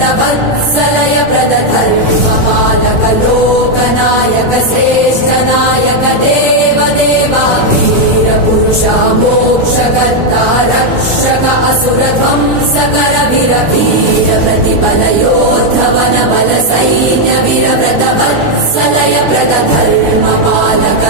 वत्सलय प्रदधर्मपालक लोकनायक श्रेष्ठ नायक देव देवा वीर पुरुषा मोक्षकर्ता रक्षक असुर ध्वंसकर वीर वीर प्रतिपल योद्धवन बल सैन्य वीर व्रत वत्सलय प्रदधर्मपालक